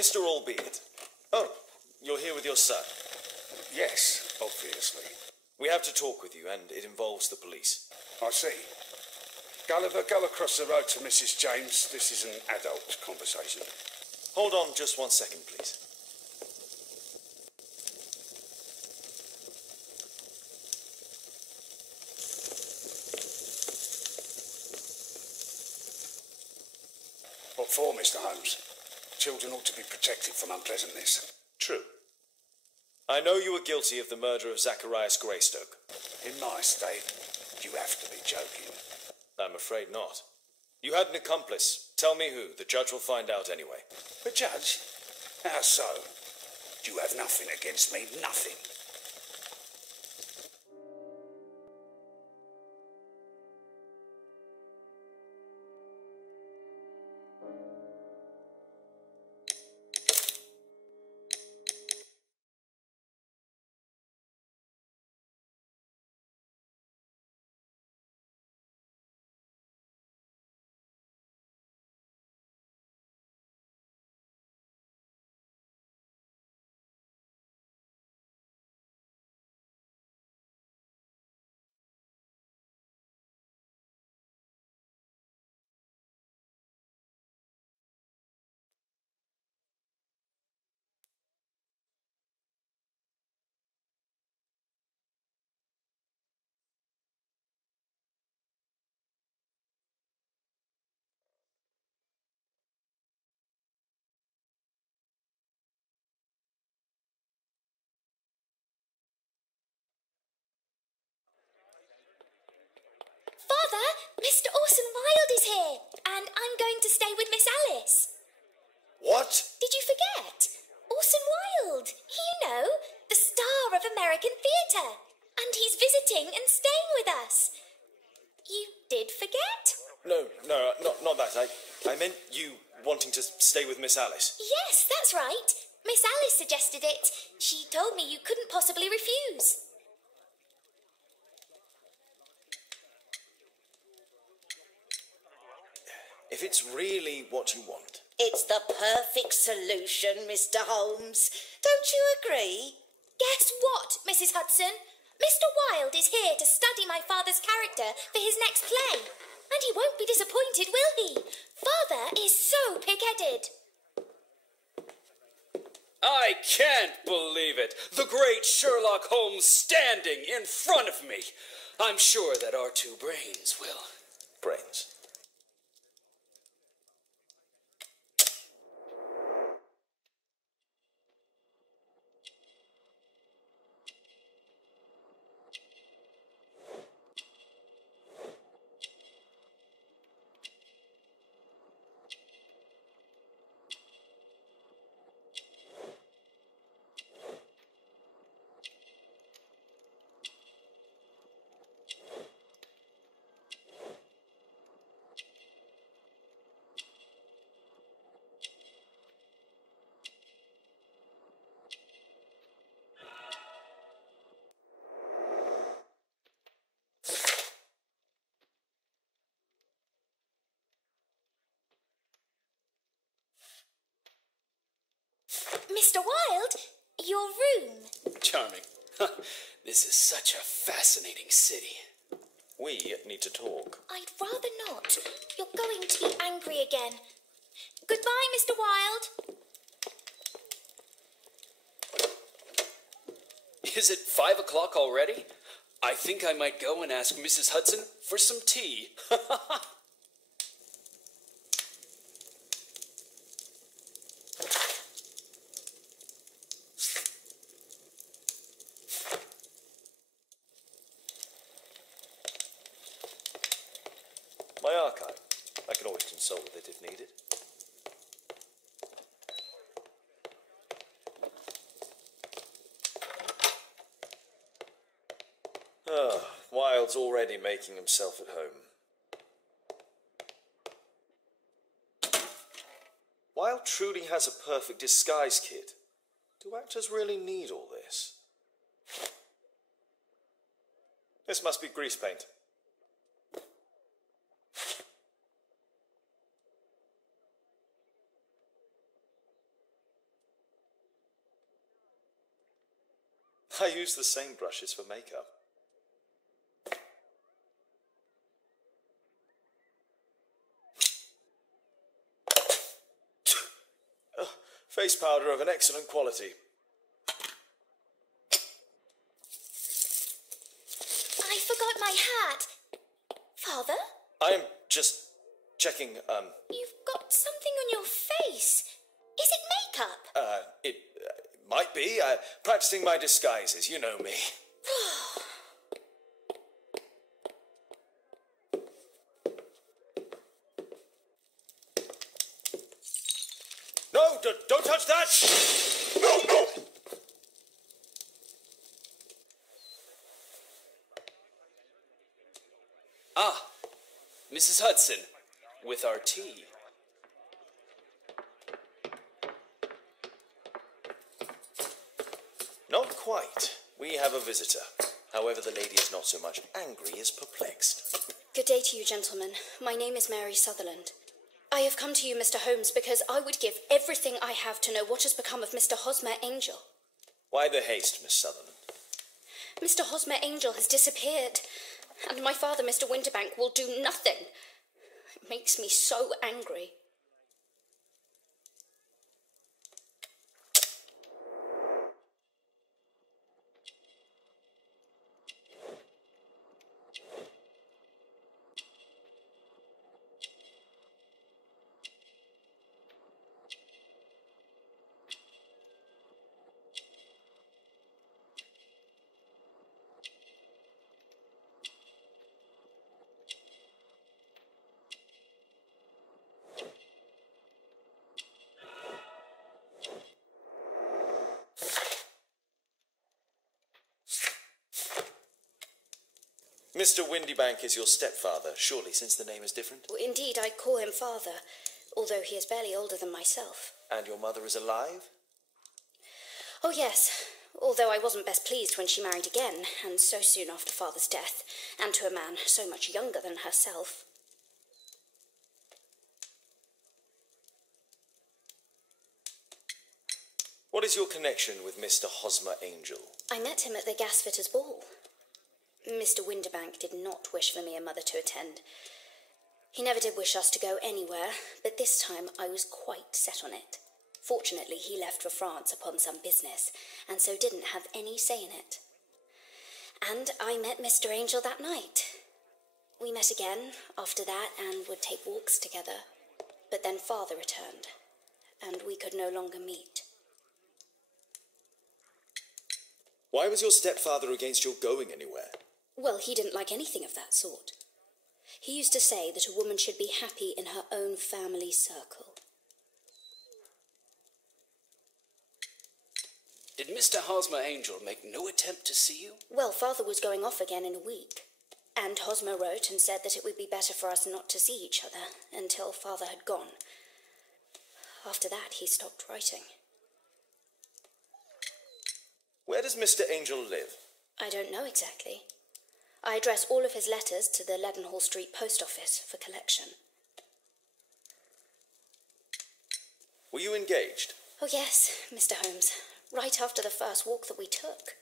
Mr. Albeit. Oh, you're here with your son. Yes, obviously. We have to talk with you, and it involves the police. I see. Gulliver, go across the road to Mrs. James. This is an adult conversation. Hold on just 1 second, please. What for, Mr. Holmes? Children ought to be protected from unpleasantness. True. I know you were guilty of the murder of Zacharias Greystoke. In my state, you have to be joking. I'm afraid not. You had an accomplice. Tell me who. The judge will find out anyway. The judge? How so? You have nothing against me, nothing. Father, Mr. Orson Wilde is here, and I'm going to stay with Miss Alice. What? Did you forget? Orson Wilde, you know, the star of American theatre. And he's visiting and staying with us. You did forget? No, not that. I meant you wanting to stay with Miss Alice. Yes, that's right. Miss Alice suggested it. She told me you couldn't possibly refuse. If it's really what you want. It's the perfect solution, Mr. Holmes. Don't you agree? Guess what, Mrs. Hudson? Mr. Wilde is here to study my father's character for his next play. And he won't be disappointed, will he? Father is so pig-headed. I can't believe it. The great Sherlock Holmes standing in front of me. I'm sure that our two brains will. Brains. Mr. Wilde, your room. Charming. This is such a fascinating city. We need to talk. I'd rather not. You're going to be angry again. Goodbye, Mr. Wilde. Is it 5 o'clock already? I think I might go and ask Mrs. Hudson for some tea. My archive. I can always consult with it if needed. Ah, Wilde's already making himself at home. Wilde truly has a perfect disguise kit. Do actors really need all this? This must be grease paint. I use the same brushes for makeup. Face powder of an excellent quality. I forgot my hat. Father? I'm just checking, You've got something on your face. Is it makeup? It might be. Practicing my disguises, you know me. No, don't touch that! No! Ah, Mrs. Hudson, with our tea. Not quite. We have a visitor. However, the lady is not so much angry as perplexed. Good day to you, gentlemen. My name is Mary Sutherland. I have come to you, Mr. Holmes, because I would give everything I have to know what has become of Mr. Hosmer Angel. Why the haste, Miss Sutherland? Mr. Hosmer Angel has disappeared, and my father, Mr. Winterbank, will do nothing. It makes me so angry. Mr. Windybank is your stepfather, surely, since the name is different? Indeed, I call him father, although he is barely older than myself. And your mother is alive? Oh, yes, although I wasn't best pleased when she married again, and so soon after father's death, and to a man so much younger than herself. What is your connection with Mr. Hosmer Angel? I met him at the gasfitter's ball. Mr. Winterbank did not wish for me and mother to attend. He never did wish us to go anywhere, but this time I was quite set on it. Fortunately, he left for France upon some business, and so didn't have any say in it. And I met Mr. Angel that night. We met again after that and would take walks together, but then father returned, and we could no longer meet. Why was your stepfather against your going anywhere? Well, he didn't like anything of that sort. He used to say that a woman should be happy in her own family circle. Did Mr. Hosmer Angel make no attempt to see you? Well, father was going off again in a week, and Hosmer wrote and said that it would be better for us not to see each other until father had gone. After that, he stopped writing. Where does Mr. Angel live? I don't know exactly. I address all of his letters to the Leadenhall Street Post Office for collection. Were you engaged? Oh, yes, Mr. Holmes. Right after the first walk that we took.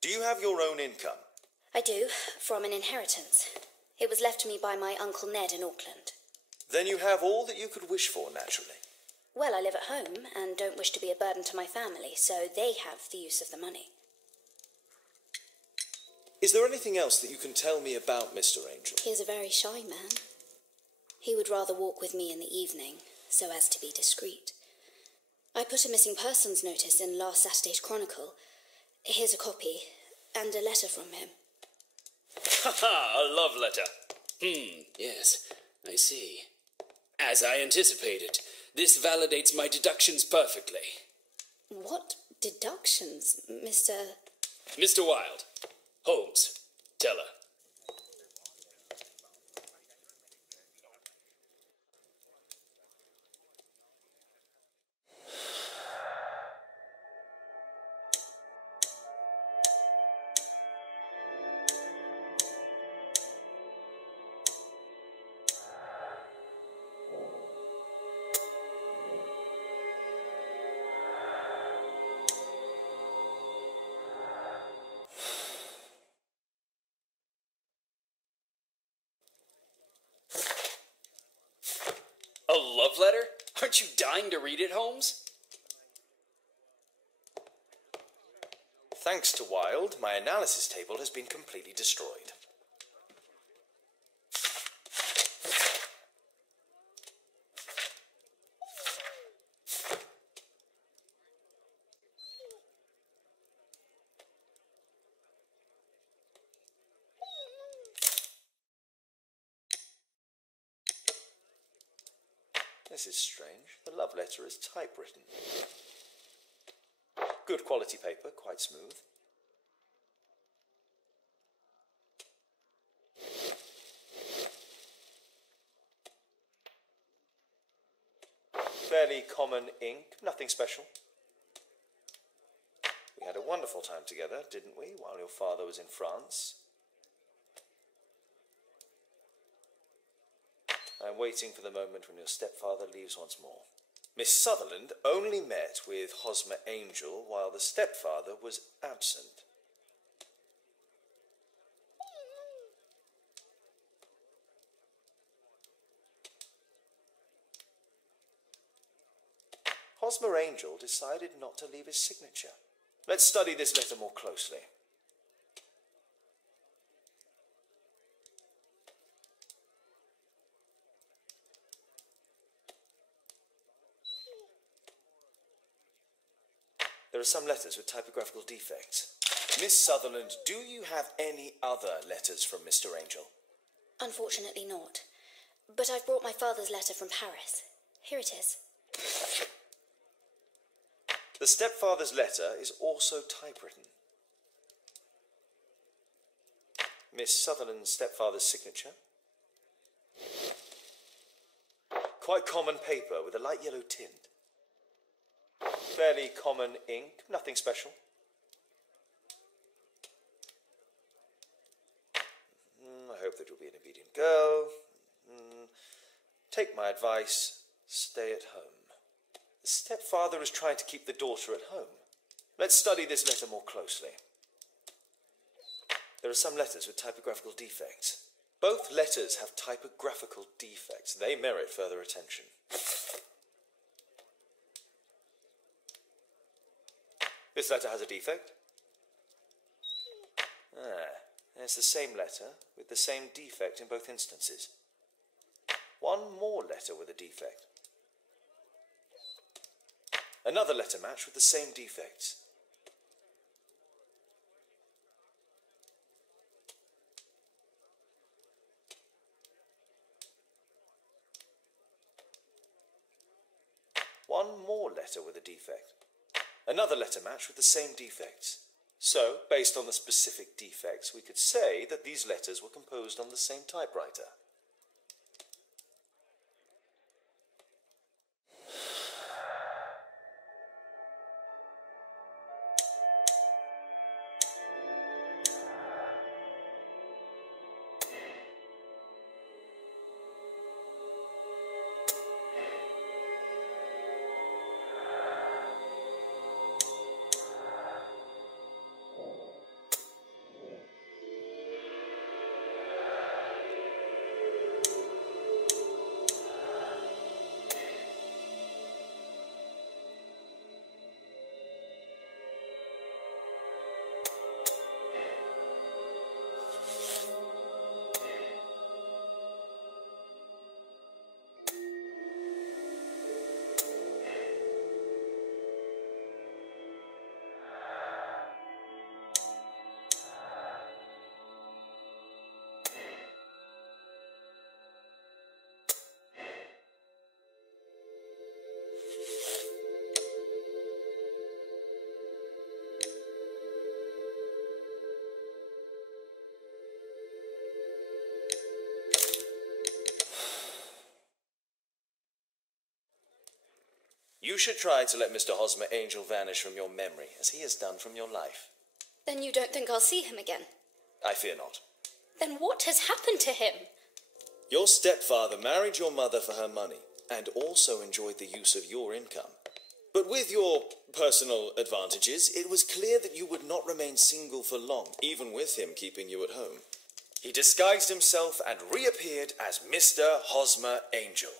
Do you have your own income? I do, from an inheritance. It was left to me by my Uncle Ned in Auckland. Then you have all that you could wish for, naturally. Well, I live at home and don't wish to be a burden to my family, so they have the use of the money. Is there anything else that you can tell me about Mr. Angel? He is a very shy man. He would rather walk with me in the evening, so as to be discreet. I put a missing persons notice in last Saturday's Chronicle. Here's a copy, and a letter from him. Ha-ha, a love letter. Yes, I see. As I anticipated, this validates my deductions perfectly. What deductions, Mr. Mr. Wilde, Holmes, tell her. Aren't you dying to read it, Holmes? Thanks to Wilde, my analysis table has been completely destroyed. This is strange. The love letter is typewritten. Good quality paper, quite smooth. Fairly common ink, nothing special. We had a wonderful time together, didn't we, while your father was in France? I'm waiting for the moment when your stepfather leaves once more. Miss Sutherland only met with Hosmer Angel while the stepfather was absent. Hosmer Angel decided not to leave his signature. Let's study this letter more closely. There are some letters with typographical defects. Miss Sutherland, do you have any other letters from Mr. Angel? Unfortunately not. But I've brought my father's letter from Paris. Here it is. The stepfather's letter is also typewritten. Miss Sutherland's stepfather's signature. Quite common paper with a light yellow tint. Fairly common ink, nothing special. I hope that you'll be an obedient girl. Take my advice, stay at home. The stepfather is trying to keep the daughter at home. Let's study this letter more closely. There are some letters with typographical defects. Both letters have typographical defects. They merit further attention. This letter has a defect. It's the same letter with the same defect in both instances. One more letter with a defect. Another letter match with the same defects. One more letter with a defect. Another letter match with the same defects. So, based on the specific defects, we could say that these letters were composed on the same typewriter. You should try to let Mr. Hosmer Angel vanish from your memory, as he has done from your life. Then you don't think I'll see him again? I fear not. Then what has happened to him? Your stepfather married your mother for her money, and also enjoyed the use of your income. But with your personal advantages, it was clear that you would not remain single for long, even with him keeping you at home. He disguised himself and reappeared as Mr. Hosmer Angel.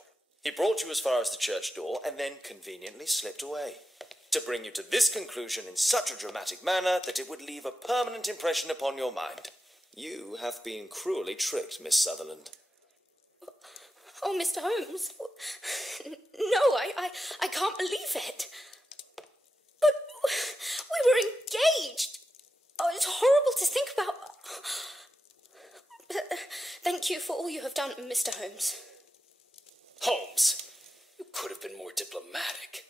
He brought you as far as the church door and then conveniently slipped away, to bring you to this conclusion in such a dramatic manner that it would leave a permanent impression upon your mind. You have been cruelly tricked, Miss Sutherland. Oh, Mr. Holmes. No, I can't believe it. But we were engaged. Oh, it's horrible to think about. But thank you for all you have done, Mr. Holmes. Holmes, you could have been more diplomatic.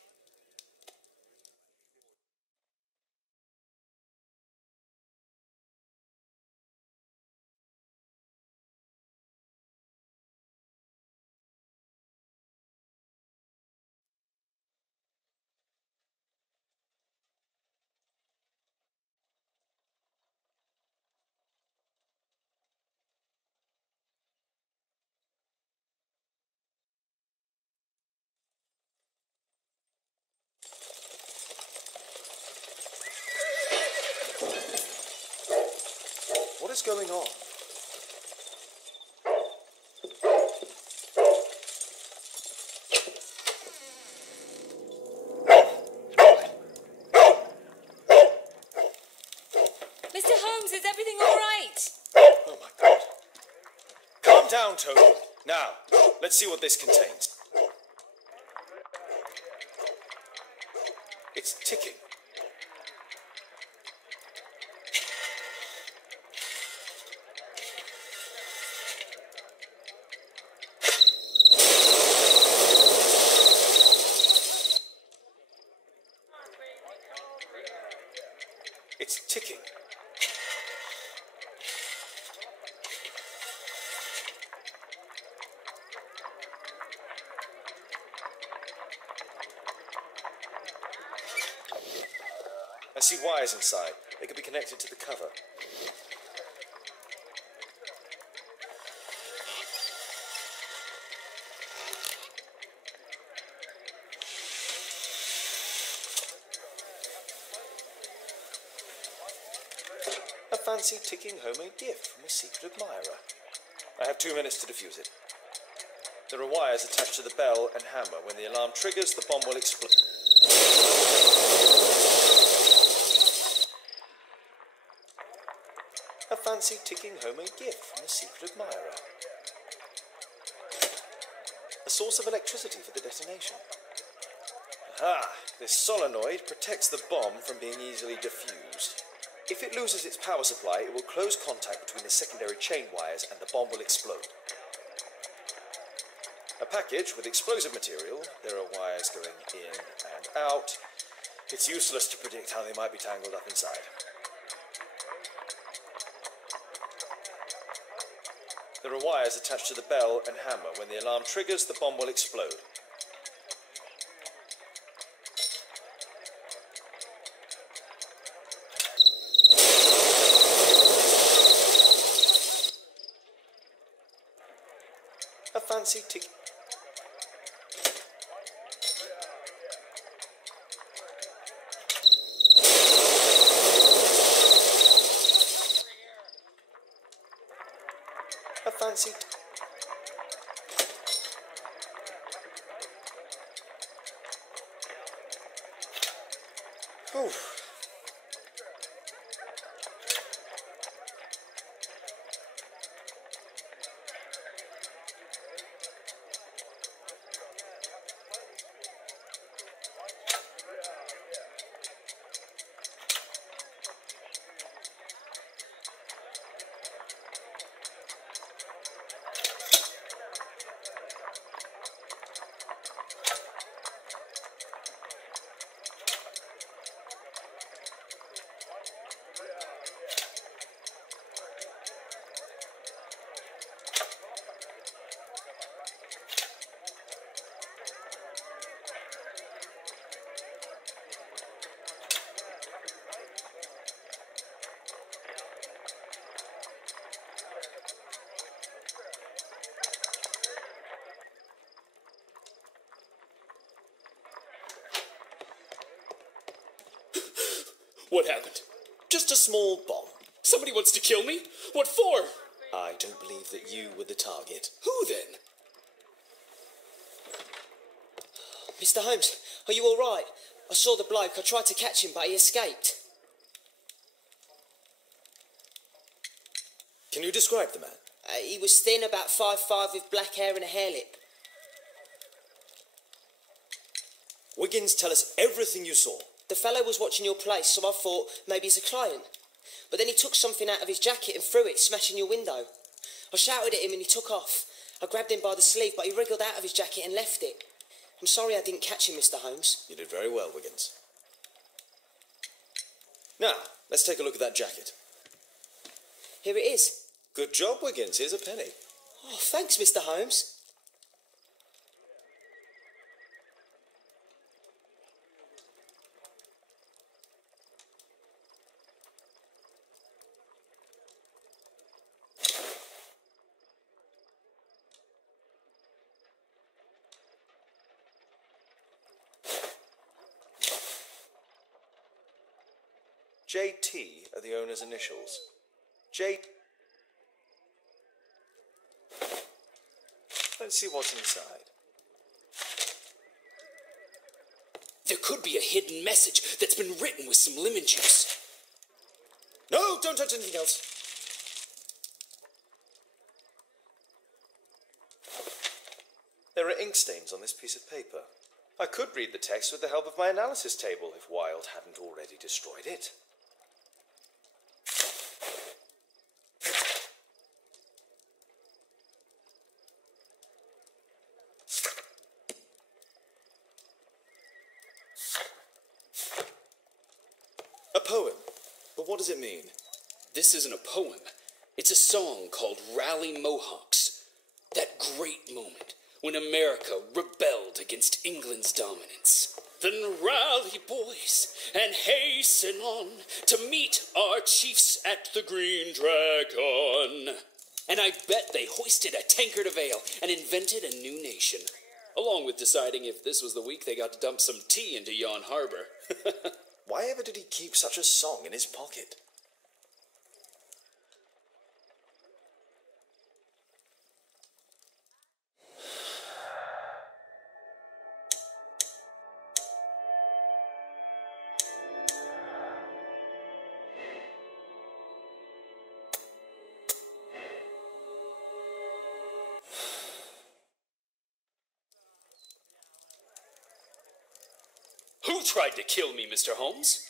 What is going on? Mr. Holmes, is everything all right? Oh my God. Calm down, Toby. Now, let's see what this contains. It's ticking. It's ticking. I see wires inside. They could be connected to the cover. A fancy ticking homemade gift from a secret admirer. I have 2 minutes to defuse it. There are wires attached to the bell and hammer. When the alarm triggers, the bomb will explode. A fancy ticking homemade gift from a secret admirer. A source of electricity for the detonation. Aha! This solenoid protects the bomb from being easily diffused. If it loses its power supply, it will close contact between the secondary chain wires and the bomb will explode. A package with explosive material. There are wires going in and out. It's useless to predict how they might be tangled up inside. There are wires attached to the bell and hammer. When the alarm triggers, the bomb will explode. A fancy tick. A fancy. Ooh. What happened? Just a small bomb. Somebody wants to kill me? What for? I don't believe that you were the target. Who then? Mr. Holmes, are you all right? I saw the bloke. I tried to catch him, but he escaped. Can you describe the man? He was thin, about 5'5", with black hair and a hair lip. Wiggins, tell us everything you saw. The fellow was watching your place, so I thought maybe he's a client. But then he took something out of his jacket and threw it, smashing your window. I shouted at him and he took off. I grabbed him by the sleeve, but he wriggled out of his jacket and left it. I'm sorry I didn't catch him, Mr. Holmes. You did very well, Wiggins. Now, let's take a look at that jacket. Here it is. Good job, Wiggins. Here's a penny. Oh, thanks, Mr. Holmes. JT are the owner's initials. J... Let's see what's inside. There could be a hidden message that's been written with some lemon juice. No, don't touch anything else. There are ink stains on this piece of paper. I could read the text with the help of my analysis table if Wilde hadn't already destroyed it. A poem. But what does it mean? This isn't a poem. It's a song called Rally Mohawks. That great moment when America rebelled against England's dominance. Then rally, boys, and hasten on to meet our chiefs at the Green Dragon. And I bet they hoisted a tankard of ale and invented a new nation, along with deciding if this was the week they got to dump some tea into yon harbor. Why ever did he keep such a song in his pocket? Who tried to kill me, Mr. Holmes?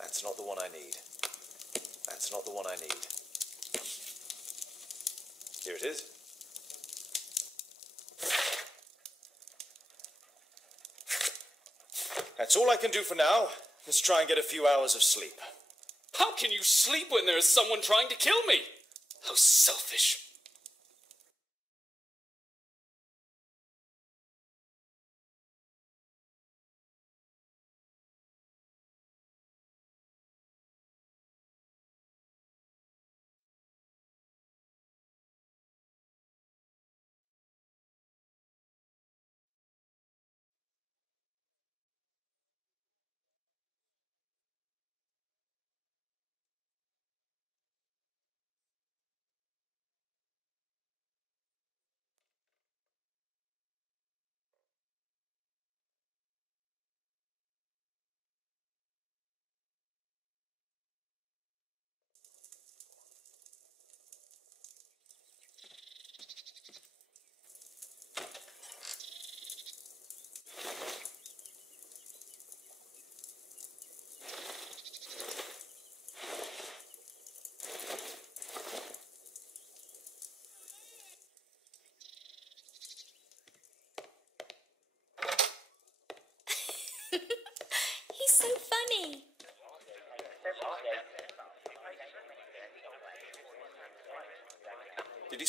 That's not the one I need. That's not the one I need. Here it is. That's all I can do for now. Let's try and get a few hours of sleep. How can you sleep when there is someone trying to kill me? How selfish.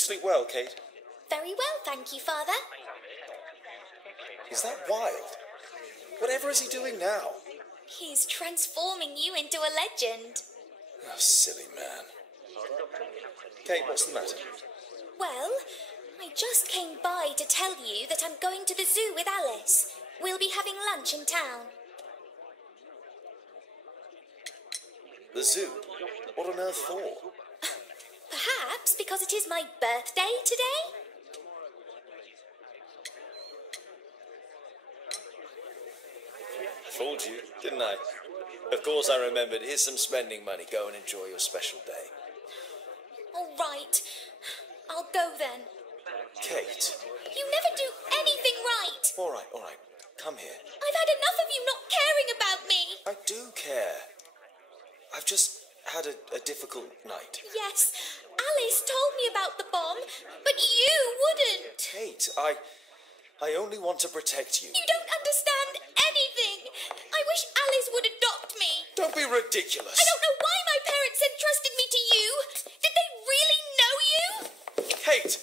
sleep well, Kate? Very well, thank you, Father. Is that Wilde? Whatever is he doing now? He's transforming you into a legend. Oh, silly man. Kate, what's the matter? Well, I just came by to tell you that I'm going to the zoo with Alice. We'll be having lunch in town. The zoo? What on earth for? Perhaps because it is my birthday today? I fooled you, didn't I? Of course I remembered. Here's some spending money. Go and enjoy your special day. All right. I'll go then. Kate. You never do anything right. All right. Come here. I've had enough of you not caring about me. I do care. I've just had a difficult night. Yes, Alice told me about the bomb, but you wouldn't. Kate, I only want to protect you. You don't understand anything. I wish Alice would adopt me. Don't be ridiculous. I don't know why my parents entrusted me to you. Did they really know you? Kate,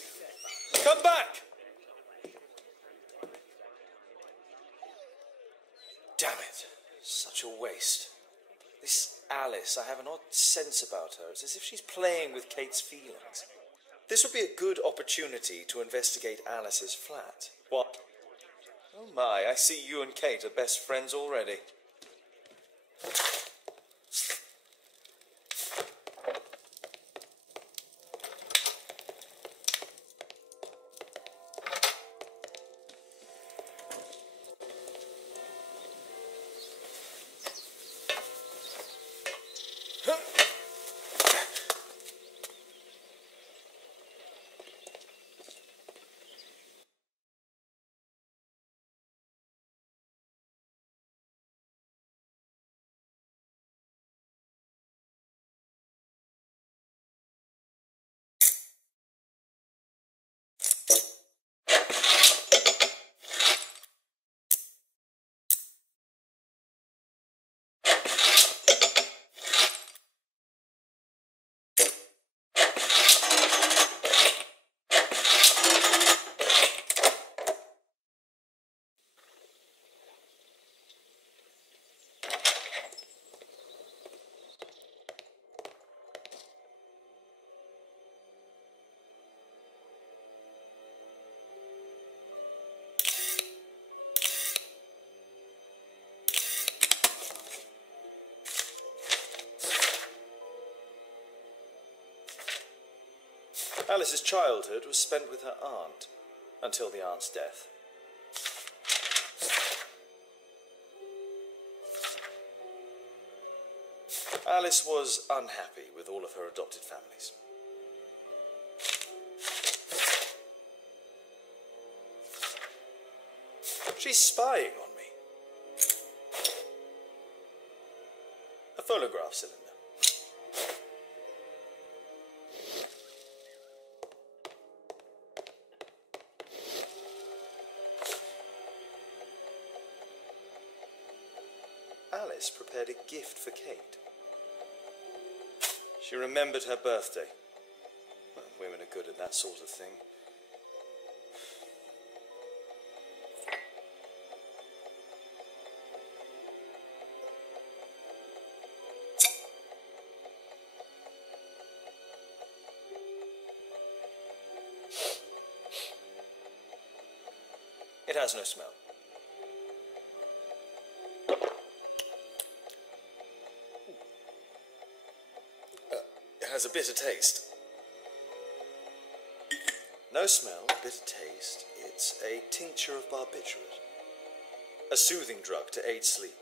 come back. Damn it. Such a waste. This Alice, I have an odd sense about her. It's as if she's playing with Kate's feelings. This would be a good opportunity to investigate Alice's flat. What? Oh my, I see you and Kate are best friends already. Alice's childhood was spent with her aunt, until the aunt's death. Alice was unhappy with all of her adopted families. She's spying on me. A phonograph cylinder. Alice prepared a gift for Kate. She remembered her birthday. Well, women are good at that sort of thing. It has no smell. It has a bitter taste. No smell, bitter taste. It's a tincture of barbiturate. A soothing drug to aid sleep.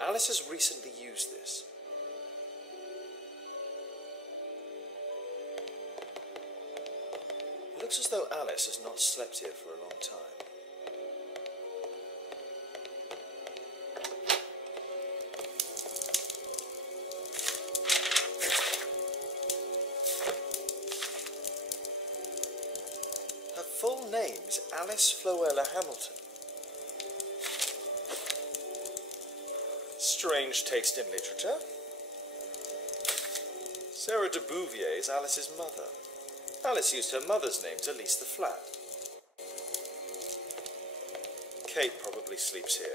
Alice has recently used this. It looks as though Alice has not slept here for a long time. Her full name is Alice Floella Hamilton. It's strange taste in literature. Sarah de Bouvier is Alice's mother. Alice used her mother's name to lease the flat. Kate probably sleeps here.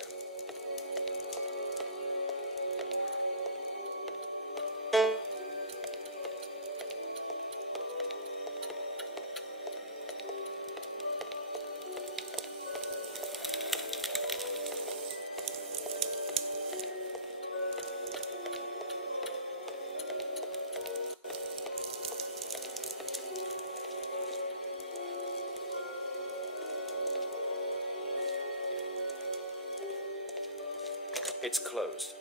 It's closed.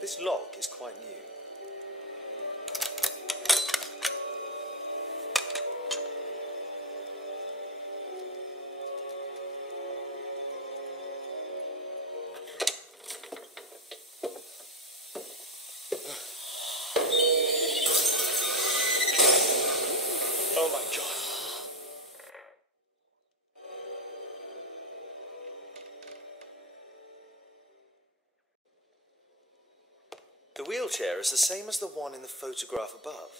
This lock is quite new. Oh my God. The wheelchair is the same as the one in the photograph above.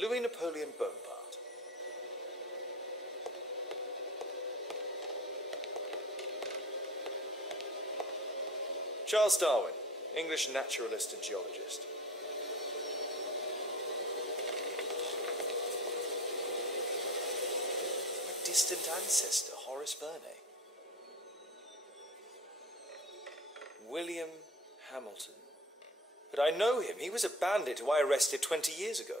Louis Napoleon Bonaparte. Charles Darwin, English naturalist and geologist. My distant ancestor, Horace Verne. William Hamilton. But I know him. He was a bandit who I arrested 20 years ago.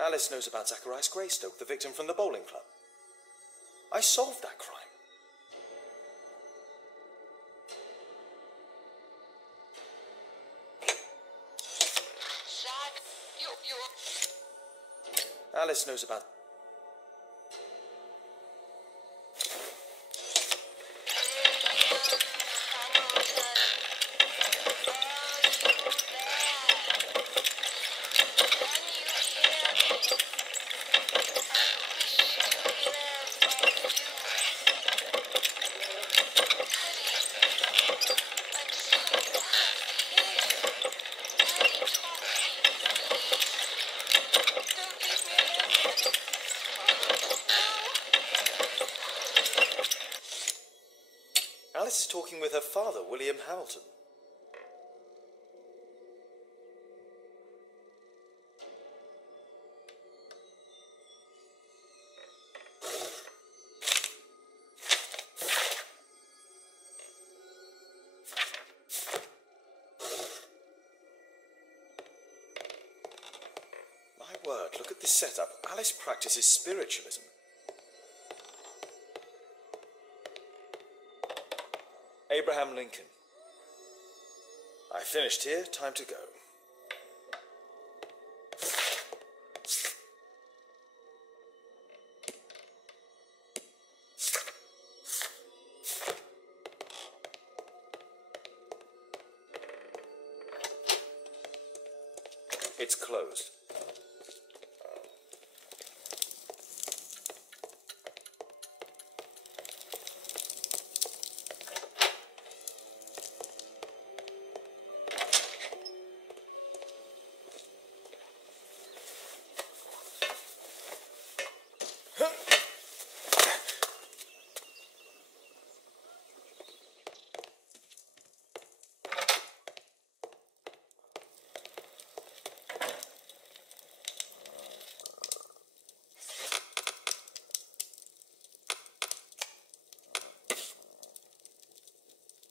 Alice knows about Zacharias Greystoke, the victim from the bowling club. I solved that crime. Alice knows about... Alice is talking with her father, William Hamilton. My word, look at this setup. Alice practices spiritualism. Abraham Lincoln. I finished here, time to go. It's closed.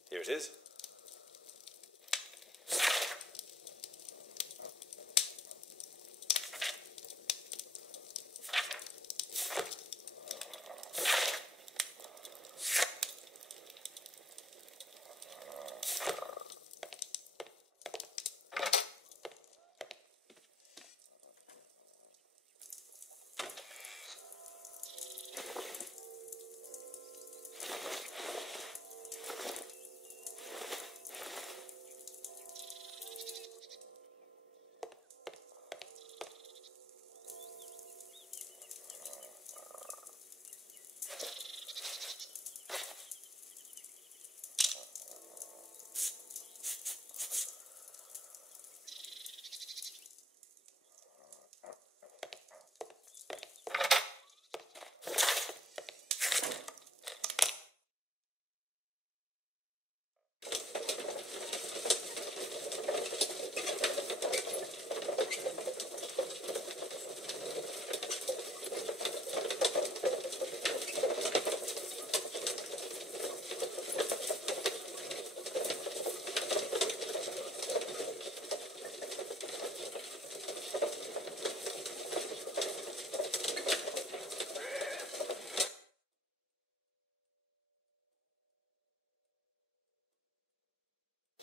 Here it is.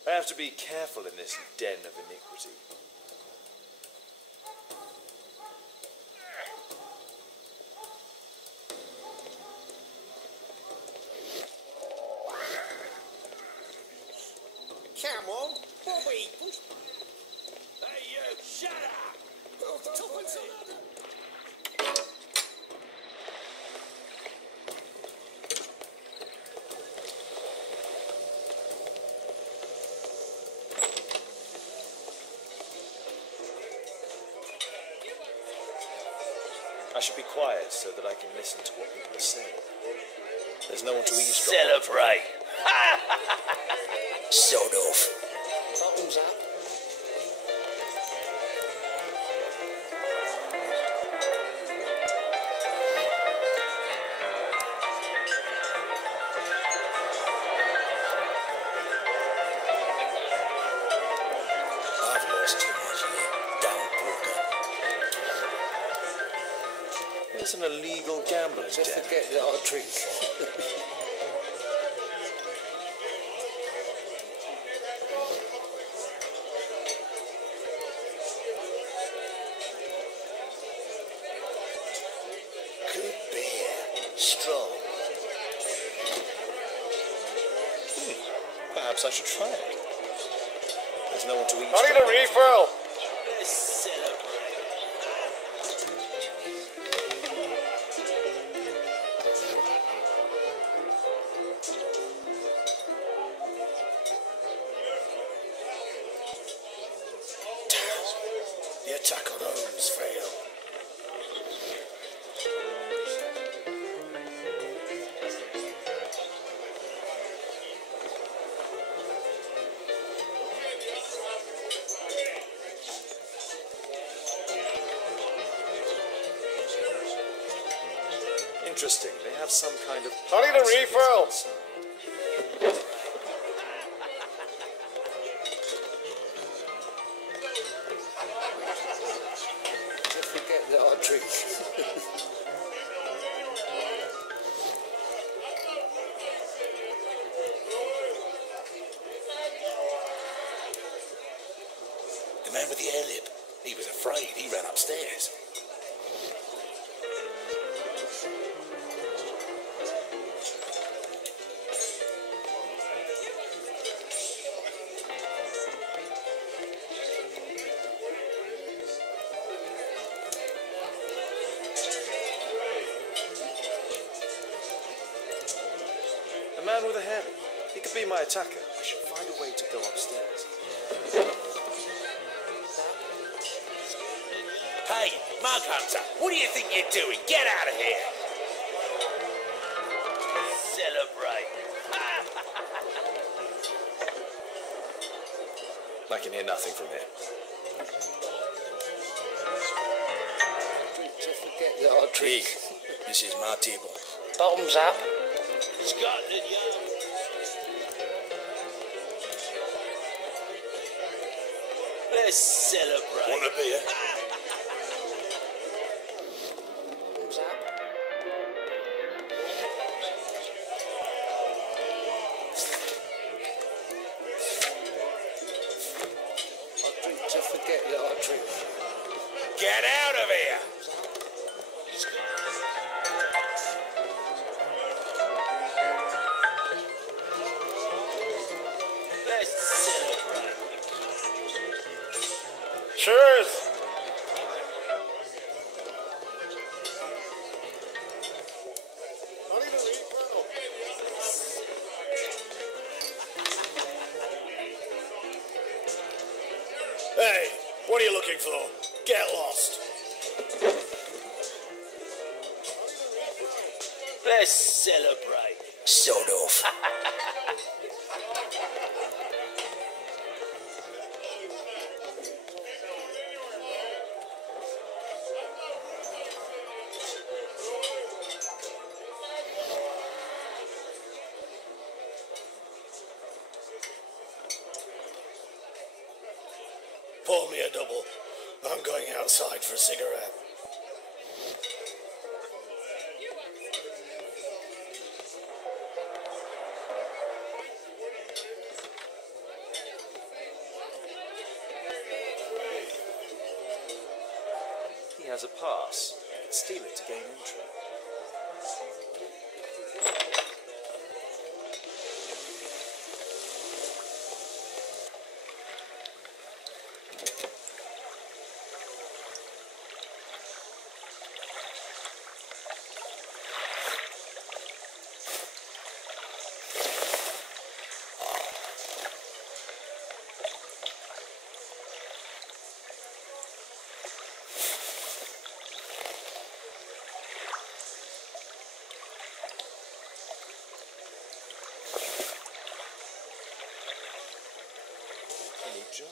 I have to be careful in this den of iniquity. Come on, Bobby. Hey, you, shut up! Tuppence another. I should be quiet so that I can listen to what people are saying. There's no one to eavesdrop. Celebrate. Sod off. Bottoms up. I've lost too much here. Don't Porker. It's an illegal gambling Just den. forget that I drink. Good beer. Strong. Perhaps I should try it. There's no one to I eavesdrop. need a refill. Let's celebrate. The attack on Holmes failed. Interesting. They have some kind of... I need a refill. Just forget that I drink. The man with the air lip. He was afraid. He ran upstairs. A man with a hair. He could be my attacker. I should find a way to go upstairs. Hey, Mug Hunter, what do you think you're doing? Get out of here! Celebrate. I can hear nothing from here. Just forget that I drink. This is my table. Bottoms up. Scotland Yard. Let's celebrate. Want a beer? Bottoms up. I drink. Just forget that I drink. Get out of here! Let's celebrate. Cheers. I need a refill. Hey, what are you looking for? Get lost. Let's celebrate. Sod off. Pour me a double. I'm going outside for a cigarette. has a pass. I could steal it to gain entry. Job.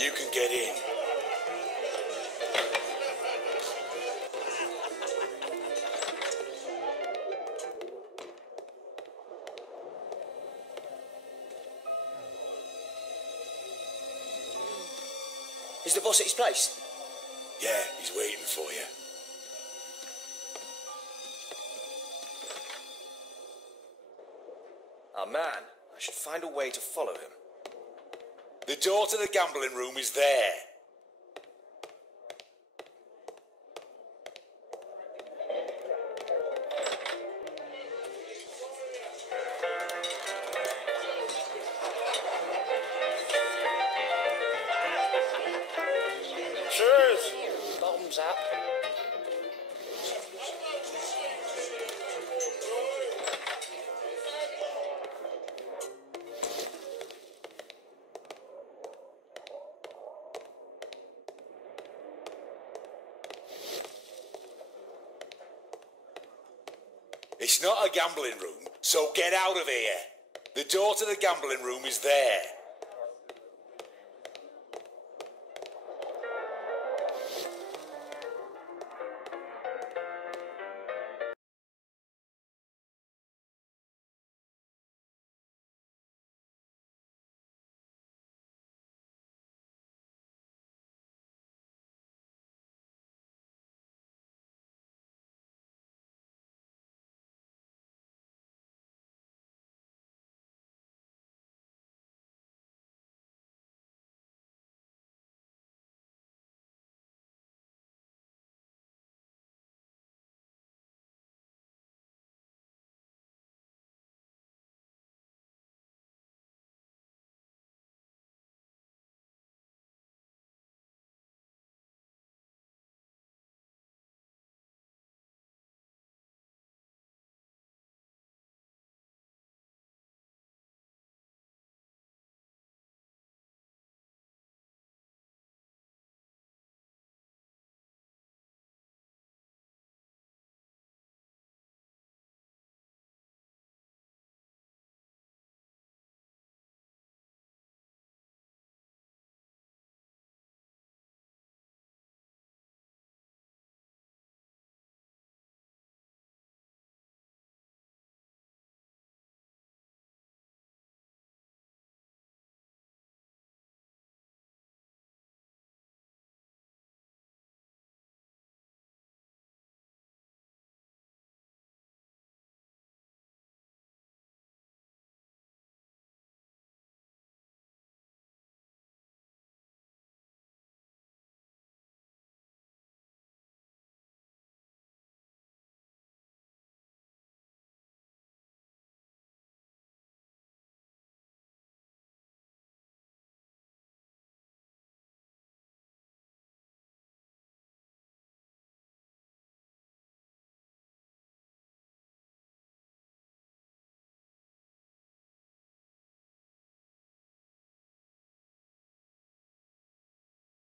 You can get in. Is the boss at his place? Yeah, he's waiting for you. Ah, man, I should find a way to follow him. The door to the gambling room is there. Cheers! Bottoms up. It's not a gambling room, so get out of here. The door to the gambling room is there.